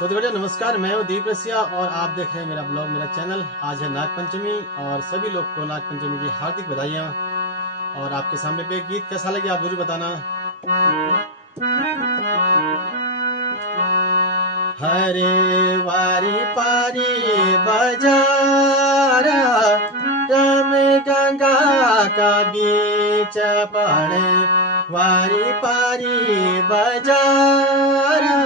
तो देखिए नमस्कार, मैं हूँ दीप रसिया और आप देख रहे हैं मेरा ब्लॉग, मेरा चैनल। आज है नाग पंचमी और सभी लोग को नाग पंचमी की हार्दिक बधाइयाँ। और आपके सामने पे गीत कैसा लगे आप जरूर बताना। हरे वारी पारी बजारा, रम गंगा का बीच पड़े। वारी पारी बजारा,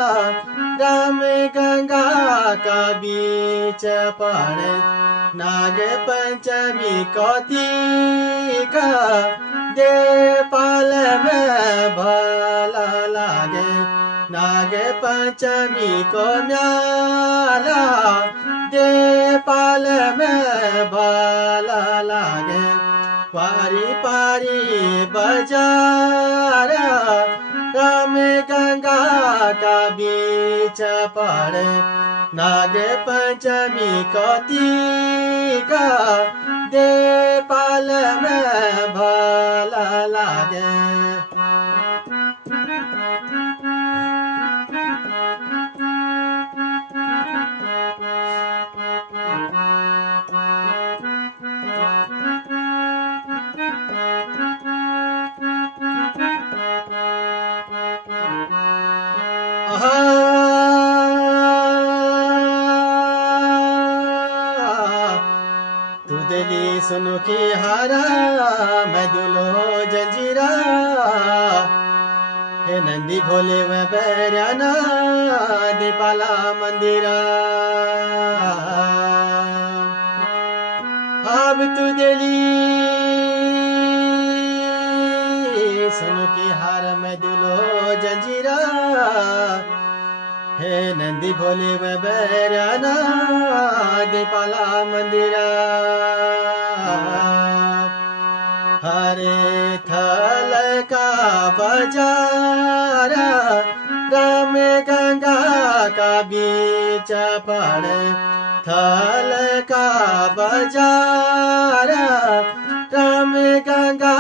रम गंगा का बीच पड़े। नाग पंचमी कौतिका, दे पाल में भला लागे। नाग पंचमी को न्याला, दे पाल में भला लागे। पारी पारी बजारा, राम गंगा का बीच पड़े। नाग पंचमी कौतिका, दे पाल में भला लागे। तू दिली सुनो की हारा, मैं दुलो जंजीरा। हे नंदी भोले व बैराना, दीपाला मंदिरा। अब तू दिली सुनो की हार, मैं दुलो जंजीरा। हे नंदी भोले व बैराना, दीपाला मंदिरा। हरे थल का बजारा, राम गंगा का बीच पड़े। थल का बजारा, राम गंगा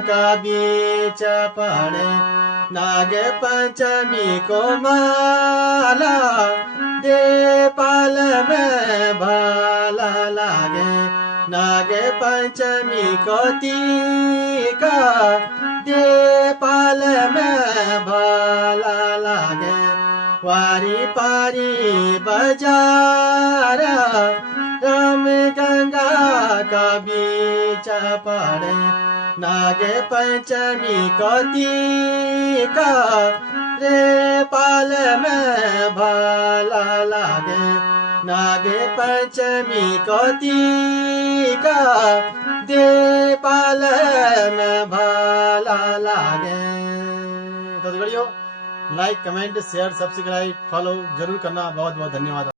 का बीच पड़े। नाग पंचमी को माला, दे पाल में भला लागे। नाग पंचमी को टीका, दे पाल में भला लागे। वारी पारी बजारा, राम गंगा का बीच पड़े। नाग पंचमी को टीका, रे पाल में भला लागे। नाग पंचमी को टीका, दे पाल में भला लागे। तो like, comment, share, subscribe, follow जरूर करना। बहुत बहुत धन्यवाद।